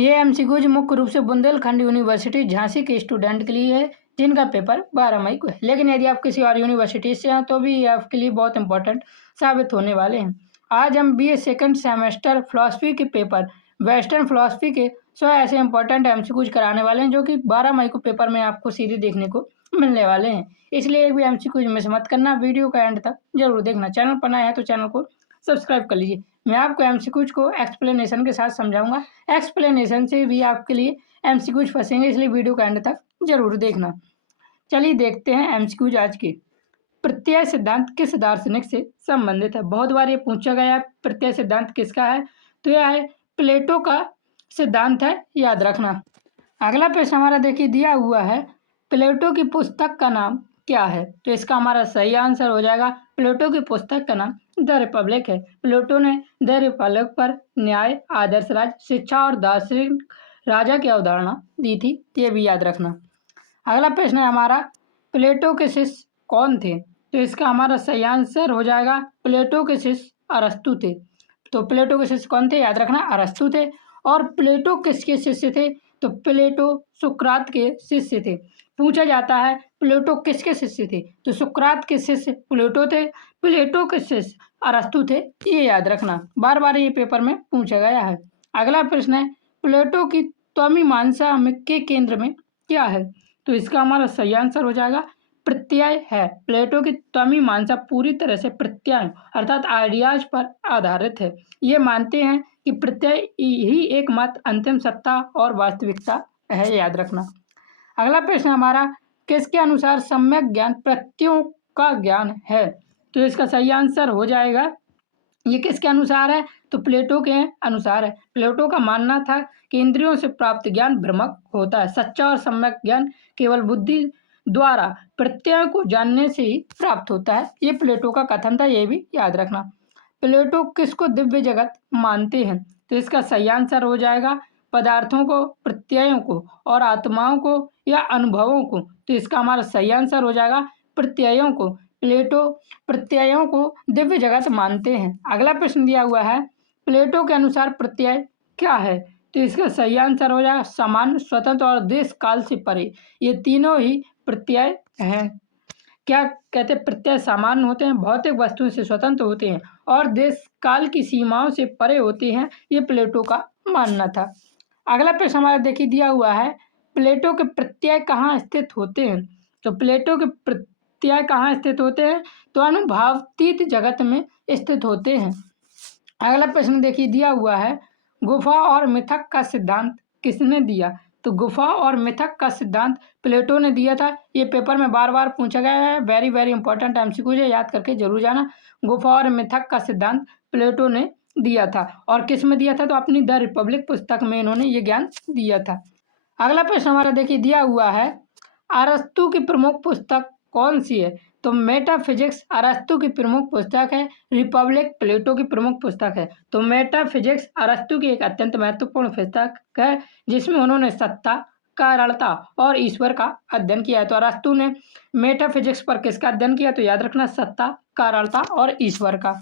ये एमसीक्यूज मुख्य रूप से बुंदेलखंड यूनिवर्सिटी झांसी के स्टूडेंट के लिए है, जिनका पेपर 12 मई को है। लेकिन यदि आप किसी और यूनिवर्सिटी से हैं तो भी ये आपके लिए बहुत इंपॉर्टेंट साबित होने वाले हैं। आज हम बीए सेकंड सेमेस्टर फिलॉसफी के पेपर वेस्टर्न फिलॉसफी के 100 ऐसे इंपॉर्टेंट एमसीक्यूज कराने वाले हैं, जो कि 12 मई को पेपर में आपको सीधे देखने को मिलने वाले हैं। इसलिए एक भी एमसीक्यूज मिस मत करना, वीडियो का एंड तक जरूर देखना। चैनल पर नया है तो चैनल को सब्सक्राइब कर लीजिए। मैं आपको एमसीक्यूज को एक्सप्लेनेशन के साथ समझाऊंगा। एक्सप्लेनेशन से भी आपके लिए एमसीक्यूज फंसेंगे, इसलिए वीडियो का एंड तक जरूर देखना। चलिए देखते हैं एमसीक्यूज आज के। प्रत्यय सिद्धांत किस दार्शनिक से संबंधित है? बहुत बार ये पूछा गया है प्रत्यय सिद्धांत किसका है, तो यह है प्लेटो का सिद्धांत है, याद रखना। अगला प्रश्न हमारा देखिए दिया हुआ है, प्लेटो की पुस्तक का नाम क्या है? तो इसका हमारा सही आंसर हो जाएगा, प्लेटो की पुस्तक का नाम द रिपब्लिक है। प्लेटो ने द रिपब्लिक पर न्याय, आदर्श राज, शिक्षा और दार्शनिक राजा की अवधारणा दी थी, ये भी याद रखना। अगला प्रश्न है हमारा, प्लेटो के शिष्य कौन थे? तो इसका हमारा सही आंसर हो जाएगा, प्लेटो के शिष्य अरस्तु थे। तो प्लेटो के शिष्य कौन थे, याद रखना, अरस्तु थे। और प्लेटो किसके शिष्य थे? तो प्लेटो सुकरात के शिष्य थे। पूछा जाता है प्लेटो किसके शिष्य थे, तो सुकरात के शिष्य प्लेटो थे, प्लेटो के शिष्य अरस्तु थे, ये याद रखना। बार बार ये पेपर में पूछा गया है। अगला प्रश्न है, प्लेटो की त्वमीमांसा के केंद्र में क्या है? तो इसका हमारा सही आंसर हो जाएगा, प्रत्यय है। प्लेटो की त्वमीमांसा पूरी तरह से प्रत्यय अर्थात आइडियाज पर आधारित है। ये मानते हैं कि प्रत्यय ही एकमात्र अंतिम सत्ता और वास्तविकता है, याद रखना। अगला प्रश्न हमारा, किसके अनुसार सम्यक ज्ञान प्रत्ययों का ज्ञान है? तो इसका सही आंसर हो जाएगा, ये किसके अनुसार है? तो प्लेटो के अनुसार है। प्लेटो का मानना था कि इंद्रियों से प्राप्त ज्ञान भ्रमक होता है, सच्चा और सम्यक ज्ञान केवल बुद्धि द्वारा प्रत्यय को जानने से ही प्राप्त होता है, ये प्लेटो का कथन था, ये भी याद रखना। प्लेटो किसको दिव्य जगत मानते हैं? तो इसका सही आंसर हो जाएगा, पदार्थों को, प्रत्ययों को और आत्माओं को या अनुभवों को। तो इसका हमारा सही आंसर हो जाएगा, प्रत्ययों को। प्लेटो प्रत्ययों को दिव्य जगत मानते हैं। अगला प्रश्न दिया हुआ है, प्लेटो के अनुसार प्रत्यय क्या है? तो इसका सही आंसर हो जाएगा, समान, स्वतंत्र और देश काल से परे। ये तीनों ही प्रत्यय हैं। क्या कहते हैं? प्रत्यय सामान्य होते हैं, भौतिक वस्तुओं से स्वतंत्र होते हैं और देश काल की सीमाओं से परे होते हैं, ये प्लेटो का मानना था। अगला प्रश्न हमारा देखिए दिया हुआ है, प्लेटो के प्रत्यय कहाँ स्थित होते हैं? तो प्लेटो के प्रत्यय कहाँ स्थित होते हैं? तो अनुभवातीत जगत में स्थित होते हैं। अगला प्रश्न देखिए दिया हुआ है, गुफा और मिथक का सिद्धांत किसने दिया? तो गुफा और मिथक का सिद्धांत प्लेटो ने दिया था। ये पेपर में बार बार पूछा गया है, वेरी वेरी इंपॉर्टेंट एमसीक्यू है, याद करके जरूर जाना। गुफा और मिथक का सिद्धांत प्लेटो ने दिया था। और किस में दिया था? तो अपनी द रिपब्लिक पुस्तक में इन्होंने ये ज्ञान दिया था। अगला प्रश्न हमारा देखिए दिया हुआ है, अरस्तु की प्रमुख पुस्तक कौन सी है? तो मेटाफिजिक्स अरस्तु की प्रमुख पुस्तक है, रिपब्लिक प्लेटो की प्रमुख पुस्तक है। तो मेटाफिजिक्स अरस्तु की एक अत्यंत महत्वपूर्ण पुस्तक है, जिसमें उन्होंने सत्ता, कारणता और ईश्वर का अध्ययन किया है। तो अरस्तु ने मेटाफिजिक्स पर किसका अध्ययन किया? तो याद रखना, सत्ता, कारणता और ईश्वर का।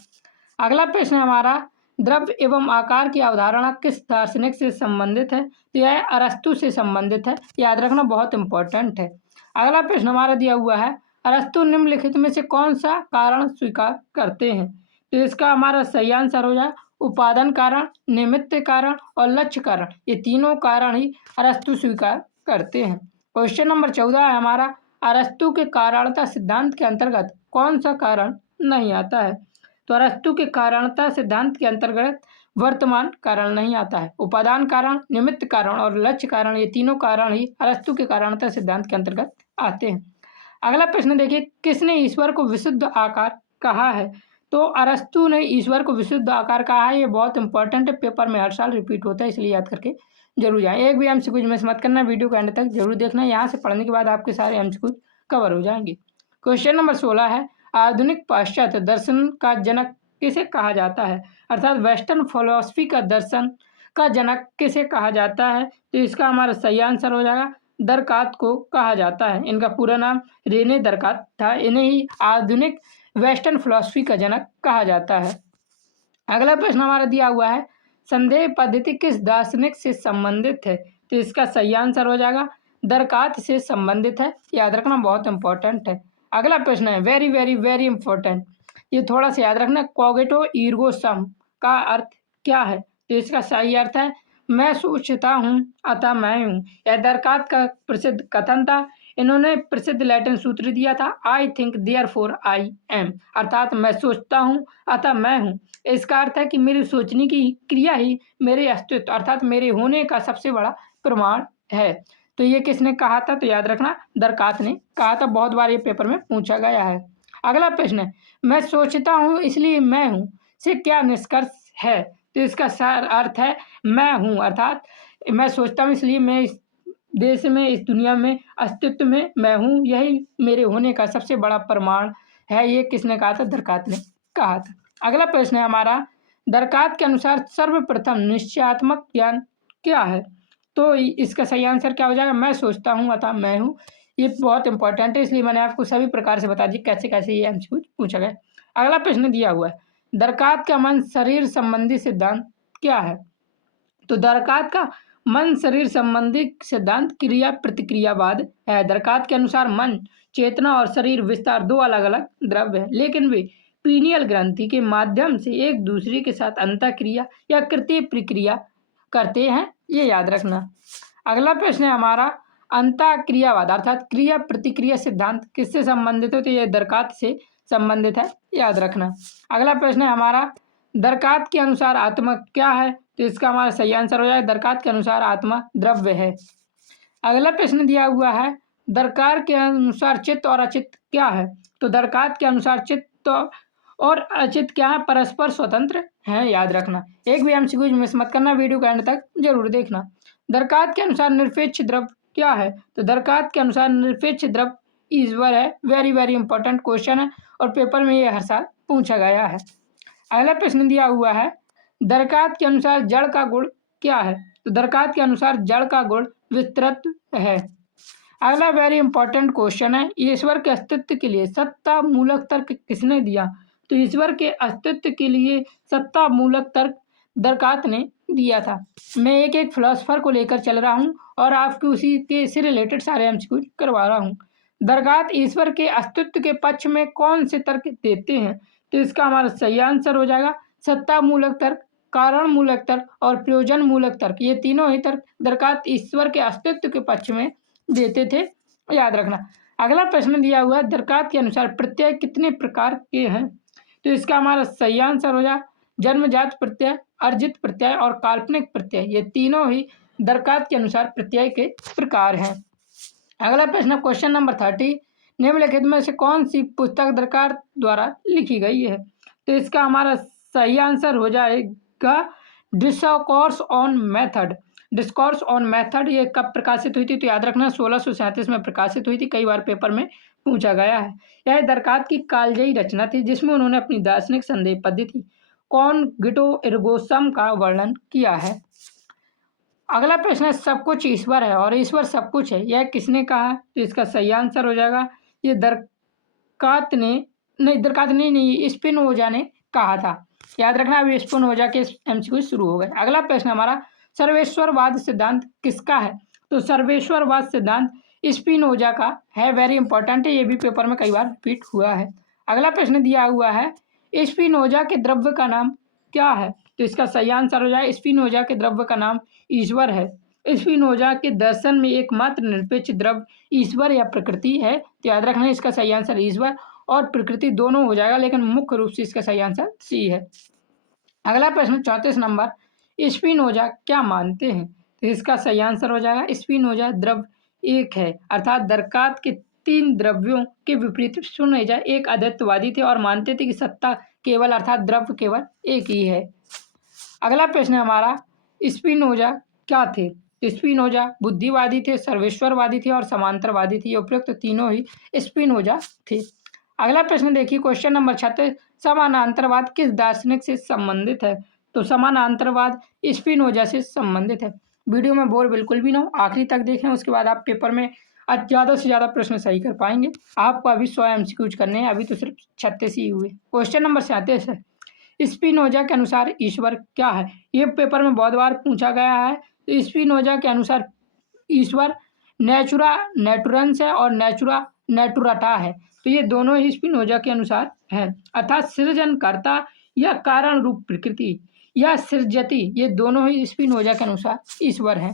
अगला प्रश्न है हमारा, द्रव्य एवं आकार की अवधारणा किस दार्शनिक से संबंधित है? तो यह अरस्तु से संबंधित है, याद रखना, बहुत इंपॉर्टेंट है। अगला प्रश्न हमारा दिया हुआ है, अरस्तु निम्नलिखित में से कौन सा कारण स्वीकार करते हैं? तो इसका हमारा सही आंसर हो जाए, उपादान कारण, निमित्त कारण और लक्ष्य कारण। ये तीनों कारण ही अरस्तु स्वीकार करते हैं। क्वेश्चन नंबर 14 है हमारा, अरस्तु के कारणता सिद्धांत के अंतर्गत कौन सा कारण नहीं आता है? तो अरस्तु के कारणता सिद्धांत के अंतर्गत वर्तमान कारण नहीं आता है। उपादान कारण, निमित्त कारण और लक्ष्य कारण, ये तीनों कारण ही अरस्तु के कारणता सिद्धांत के अंतर्गत आते हैं। अगला प्रश्न देखिए, किसने ईश्वर को विशुद्ध आकार कहा है? तो अरस्तु ने ईश्वर को विशुद्ध आकार कहा है, ये बहुत इंपॉर्टेंट है, पेपर में हर साल रिपीट होता है, इसलिए याद करके जरूर जाएं। एक भी एमसीक्यू मिस मत करना, वीडियो के एंड तक जरूर देखना, यहाँ से पढ़ने के बाद आपके सारे एमसीक्यू कवर हो जाएंगे। क्वेश्चन नंबर 16 है, आधुनिक पाश्चात्य दर्शन का जनक किसे कहा जाता है? अर्थात वेस्टर्न फिलॉसफी का दर्शन का जनक किसे कहा जाता है? तो इसका हमारा सही आंसर हो जाएगा, दरकात को कहा जाता है। इनका पूरा नाम रेने दरकात था, इन्हें ही आधुनिक वेस्टर्न फिलॉसफी का जनक कहा जाता है। अगला प्रश्न हमारा दिया हुआ है, संदेह पद्धति किस दार्शनिक से संबंधित है? तो इसका सही आंसर हो जाएगा दरकात से संबंधित है। याद रखना, बहुत इंपॉर्टेंट है। अगला प्रश्न है वेरी वेरी वेरी इंपॉर्टेंट, ये थोड़ा सा याद रखना। कॉग्निटिव ईर्गो सम का अर्थ क्या है? तो इसका सही अर्थ है मैं सोचता हूँ अतः मैं हूँ। यह दरकात का प्रसिद्ध कथन था। इन्होंने प्रसिद्ध लैटिन सूत्र दिया था I think therefore I am, अर्थात मैं सोचता हूँ अतः मैं हूँ। इसका अर्थ है कि मेरी सोचने की क्रिया ही मेरे अस्तित्व अर्थात मेरे होने का सबसे बड़ा प्रमाण है। तो ये किसने कहा था? तो याद रखना दरकात ने कहा था। बहुत बार ये पेपर में पूछा गया है। अगला प्रश्न है मैं सोचता हूँ इसलिए मैं हूँ से क्या निष्कर्ष है? तो इसका सार अर्थ है मैं हूँ, अर्थात मैं सोचता हूँ इसलिए मैं इस देश में, इस दुनिया में, अस्तित्व में मैं हूँ, यही मेरे होने का सबसे बड़ा प्रमाण है। ये किसने कहा था? दरकात ने कहा था। अगला प्रश्न है हमारा दरकात के अनुसार सर्वप्रथम निश्चयात्मक ज्ञान क्या है? तो इसका सही आंसर क्या हो जाएगा? मैं सोचता हूँ अतः मैं हूँ। ये बहुत इंपॉर्टेंट है, इसलिए मैंने आपको सभी प्रकार से बता दी कैसे कैसे ये एमसीक्यू पूछा गया। अगला प्रश्न दिया हुआ है दरकात का मन शरीर संबंधी सिद्धांत क्या है? तो दरकात का मन शरीर संबंधी सिद्धांत क्रिया प्रतिक्रियावाद है। दरकात के अनुसार मन, चेतना और शरीर विस्तार दो अलग अलग द्रव्य है, लेकिन वे पीनियल ग्रंथि के माध्यम से एक दूसरे के साथ अंतःक्रिया या कृत्य प्रक्रिया करते हैं, ये याद रखना। अगला प्रश्न है हमारा अंतःक्रियावाद अर्थात क्रिया प्रतिक्रिया सिद्धांत किससे संबंधित है? तो ये दरकात से संबंधित है, याद रखना। अगला प्रश्न है हमारा दरकात के अनुसार आत्मा क्या है? तो इसका हमारा सही आंसर हो जाएगा दरकात के अनुसार आत्मा द्रव्य है। अगला प्रश्न दिया हुआ है दरकार के अनुसार चित्त और अचित्त क्या है? तो दरकात के अनुसार चित्त और अचित्त क्या है? परस्पर स्वतंत्र हैं, याद रखना। एक भी एमसीक्यू मिस मत करना, वीडियो का एंड तक जरूर देखना। दरकात के अनुसार निरपेक्ष द्रव्य क्या है? तो दरकात के अनुसार निरपेक्ष द्रव्य ईश्वर है। वेरी वेरी इंपॉर्टेंट क्वेश्चन है और पेपर में ये हर साल पूछा गया है। अगला प्रश्न दिया हुआ है दरकात के अनुसार जड़ का गुण क्या है? तो दरकात के अनुसार जड़ का गुण विस्तृत है। अगला वेरी इंपॉर्टेंट क्वेश्चन है ईश्वर के अस्तित्व के लिए सत्ता मूलक तर्क किसने दिया? तो ईश्वर के अस्तित्व के लिए सत्ता मूलक तर्क दरकात ने दिया था। मैं एक एक फिलोसफर को लेकर चल रहा हूँ और आपको उसी के से रिलेटेड सारे एमसीक्यू करवा रहा हूँ। दरकात ईश्वर के अस्तित्व के पक्ष में कौन से तर्क देते हैं? तो इसका हमारा सही आंसर हो जाएगा सत्ता मूलक तर्क, कारण मूलक तर्क और प्रयोजन मूलक तर्क। ये तीनों ही तर्क दरकात ईश्वर के अस्तित्व के पक्ष में देते थे, याद रखना। अगला प्रश्न दिया हुआ दरकात के अनुसार प्रत्यय कितने प्रकार के हैं? तो इसका हमारा सही आंसर हो जाए जन्मजात प्रत्यय, अर्जित प्रत्यय और काल्पनिक प्रत्यय। ये तीनों ही दरकात के अनुसार प्रत्यय के प्रकार हैं। अगला प्रश्न क्वेश्चन नंबर 30 निम्नलिखित में से कौन सी पुस्तक दरकात द्वारा लिखी गई है? तो इसका हमारा सही आंसर हो जाएगा discourse on method. Discourse on method ये कब प्रकाशित हुई थी? तो याद रखना 1637 में प्रकाशित हुई थी। कई बार पेपर में पूछा गया है। यह दरकात की कालजयी रचना थी जिसमें उन्होंने अपनी दार्शनिक संदेह पद्धति कॉग्निटिव एर्गो सम का वर्णन किया है। अगला प्रश्न है सब कुछ ईश्वर है और ईश्वर सब कुछ है, यह किसने कहा? तो इसका सही आंसर हो जाएगा ये दरकात ने नहीं स्पिनोजा ने कहा था। याद रखना अभी स्पिनोजा के एमसीक्यू शुरू हो गए। अगला प्रश्न हमारा सर्वेश्वरवाद सिद्धांत किसका है? तो सर्वेश्वरवाद सिद्धांत स्पिनोजा का है। वेरी इंपॉर्टेंट है, ये भी पेपर में कई बार रिपीट हुआ है। अगला प्रश्न दिया हुआ है स्पिनोजा के द्रव्य का नाम क्या है? तो इसका सही आंसर हो जाए स्पिनोजा के द्रव्य का नाम ईश्वर है। स्पिनोजा के दर्शन में एकमात्र निरपेक्ष द्रव्य ईश्वर या प्रकृति है। तो याद रखना इसका सही आंसर ईश्वर और प्रकृति दोनों हो जाएगा, लेकिन मुख्य रूप से इसका सही आंसर सी है। अगला प्रश्न 34 नंबर स्पिनोजा क्या मानते हैं? तो इसका सही आंसर हो जाएगा स्पिनोजा द्रव्य एक है, अर्थात दरकात के तीन द्रव्यों के विपरीत स्पिनोजा एक अद्वैतवादी थे और मानते थे कि सत्ता केवल अर्थात द्रव्य केवल एक ही है। अगला प्रश्न हमारा स्पिनोजा क्या थे? स्पिनोजा बुद्धिवादी थे, सर्वेश्वरवादी थे और समांतरवादी थे। उपयुक्त तीनों ही स्पिनोजा थे। अगला प्रश्न देखिए क्वेश्चन नंबर 36 समानांतरवाद किस दार्शनिक से संबंधित है? तो समानांतरवाद स्पिनोजा से संबंधित है। वीडियो में बोर बिल्कुल भी ना हो, आखिरी तक देखें, उसके बाद आप पेपर में ज़्यादा से ज़्यादा प्रश्न सही कर पाएंगे। आपको अभी 100 एमसीक्यूज करने हैं, अभी तो सिर्फ 36 ही हुए। क्वेश्चन नंबर 37 है स्पिनोजा के अनुसार ईश्वर क्या है? ये पेपर में बहुत बार पूछा गया है। तो स्पिनोजा के अनुसार ईश्वर नेचुरा नेटुरंस है और नेचुरा नेटुराटा है। तो ये दोनों ही स्पिनोजा के अनुसार है, अर्थात सृजनकर्ता या कारण रूप प्रकृति या सृजति, ये दोनों ही स्पिनोजा के अनुसार ईश्वर है।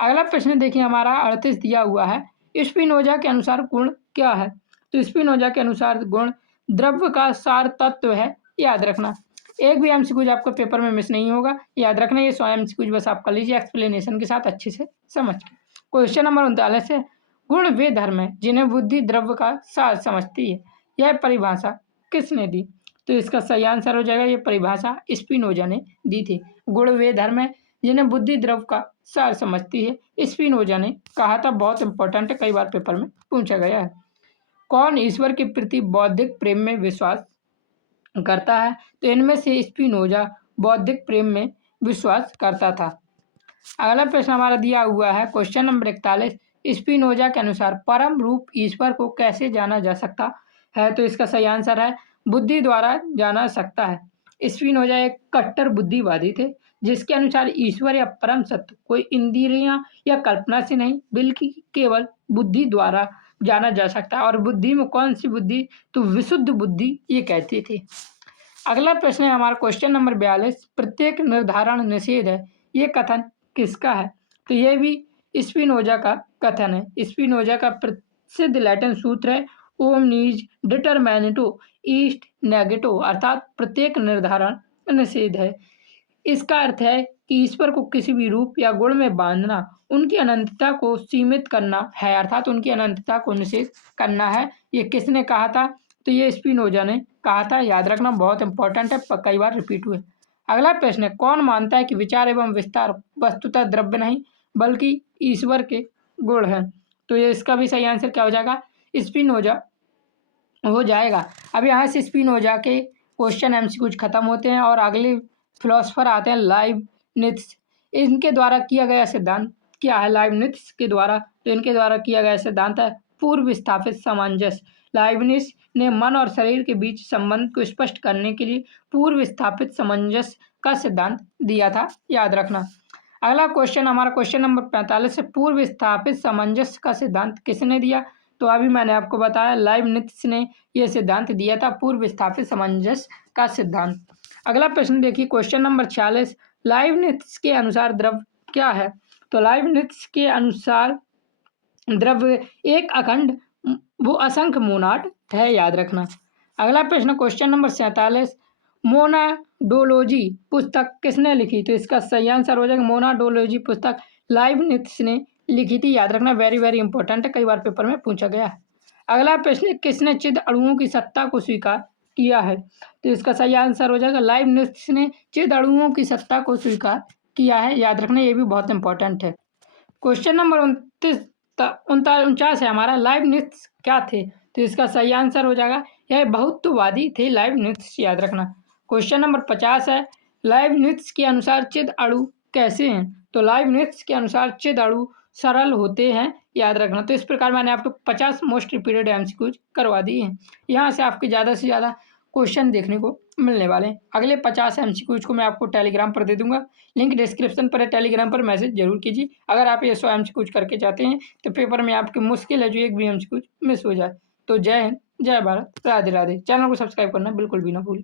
अगला प्रश्न देखिए हमारा 38 दिया हुआ है, स्पिनोजा के अनुसार गुण क्या है? तो स्पिनोजा के अनुसार गुण द्रव्य का सार तत्व है, याद रखना। एक भी एमसीक्यूज आपको पेपर में मिस नहीं होगा, याद रखना। ये 100 एमसीक्यूज बस आप कर लीजिए एक्सप्लेनेशन के साथ अच्छे से समझ के। क्वेश्चन नंबर 39 है, गुण वे धर्म है जिन्हें बुद्धि द्रव्य का सार समझती है, यह परिभाषा किसने दी? तो इसका सही आंसर हो जाएगा, ये परिभाषा स्पिनोजा ने दी थी। गुण वे धर्म है जिन्हें बुद्धि द्रव्य का सार समझती है, स्पिनोजा ने कहा था। बहुत इंपॉर्टेंट है, कई बार पेपर में पूछा गया है। कौन ईश्वर के प्रति बौद्धिक प्रेम में विश्वास करता है? तो इनमें से स्पिनोजा बौद्धिक प्रेम में विश्वास करता था। अगला प्रश्न हमारा दिया हुआ है क्वेश्चन नंबर 41, स्पिनोजा के अनुसार परम रूप ईश्वर को कैसे जाना जा सकता है? तो इसका सही आंसर है बुद्धि द्वारा जाना सकता है। स्पिनोजा एक कट्टर बुद्धिवादी थे, जिसके अनुसार ईश्वर या परम सत्य कोई इंद्रियां या कल्पना से नहीं बल्कि केवल बुद्धि द्वारा जाना जा सकता है। और बुद्धि में कौन सी बुद्धि? तो विशुद्ध बुद्धि ये कहते थे। अगला प्रश्न है हमारा क्वेश्चन नंबर 42, प्रत्येक निर्धारण निषेध है, ये कथन किसका है? तो ये भी स्पिनोजा का कथन है। स्पिनोजा का प्रसिद्ध लैटिन सूत्र है ओमनीज डिटरमिनेटो ईस्ट नेगेटो, अर्थात प्रत्येक निर्धारण निषेध है। इसका अर्थ है कि ईश्वर को किसी भी रूप या गुण में बांधना उनकी अनंतता को सीमित करना है, अर्थात उनकी अनंतता को निषेध करना है। ये किसने कहा था? तो ये स्पिनोजा ने कहा था, याद रखना, बहुत इंपॉर्टेंट है, कई बार रिपीट हुए। अगला प्रश्न है, कौन मानता है कि विचार एवं विस्तार वस्तुतः द्रव्य नहीं बल्कि ईश्वर के गुण हैं? तो ये इसका भी सही आंसर क्या हो जाएगा? स्पिनोजा हो जाएगा। अब यहाँ से स्पिनोजा के क्वेश्चन एमसीक्यूज खत्म होते हैं और अगले फिलोसफर आते हैं लाइबनिट्ज। इनके द्वारा किया गया सिद्धांत क्या है? लाइबनिट्ज के द्वारा, तो इनके द्वारा किया गया सिद्धांत है पूर्व स्थापित सामंजस्य। लाइबनिट्ज ने मन और शरीर के बीच संबंध को स्पष्ट करने के लिए पूर्व स्थापित सामंजस्य का सिद्धांत दिया था, याद रखना। अगला क्वेश्चन हमारा क्वेश्चन नंबर 45 से, पूर्व स्थापित सामंजस्य का सिद्धांत किसने दिया? तो अभी मैंने आपको बताया लाइबनिट्ज ने यह सिद्धांत दिया था, पूर्व स्थापित सामंजस्य का सिद्धांत। अगला प्रश्न देखिए क्वेश्चन नंबर 46, लाइबनिट्ज के अनुसार द्रव्य क्या है? तो लाइबनिट्ज के अनुसार द्रव्य एक अखंड वो असंख्य मोनाड है, याद रखना। अगला प्रश्न क्वेश्चन नंबर 47, मोनाडोलॉजी पुस्तक किसने लिखी? तो इसका सही आंसर हो जाएगा मोनाडोलॉजी पुस्तक लाइबनिट्ज ने लिखी थी, याद रखना, वेरी वेरी इंपॉर्टेंट है, कई बार पेपर में पूछा गया है। अगला प्रश्न, किसने चिद अणुओं की सत्ता को स्वीकार किया है? तो इसका सही आंसर हो जाएगा लाइबनिट्ज ने चिद अणुओं की सत्ता को स्वीकार किया है, याद रखना, ये भी बहुत इंपॉर्टेंट है। क्वेश्चन नंबर 49 है हमारा, लाइबनिट्ज क्या थे? तो इसका सही आंसर हो जाएगा यह बहुत्ववादी थे लाइबनिट्ज, याद रखना। क्वेश्चन नंबर 50 है, लाइबनिट्ज के अनुसार चिद अणु कैसे हैं? तो लाइबनिट्ज के अनुसार चिद अणु सरल होते हैं, याद रखना। तो इस प्रकार मैंने आपको 50 मोस्ट रिपीटेड एमसीक्यूज करवा दिए हैं। यहाँ से आपके ज़्यादा से ज़्यादा क्वेश्चन देखने को मिलने वाले हैं। अगले 50 एमसीक्यूज को मैं आपको टेलीग्राम पर दे दूंगा, लिंक डिस्क्रिप्शन पर है, टेलीग्राम पर मैसेज जरूर कीजिए अगर आप ये 100 एमसीक्यूज करके चाहते हैं तो पेपर में आपकी मुश्किल है जो एक भी एमसीक्यूज मिस हो जाए। तो जय हिंद, जय भारत, राधे राधे। चैनल को सब्सक्राइब करना बिल्कुल भी ना भूलें।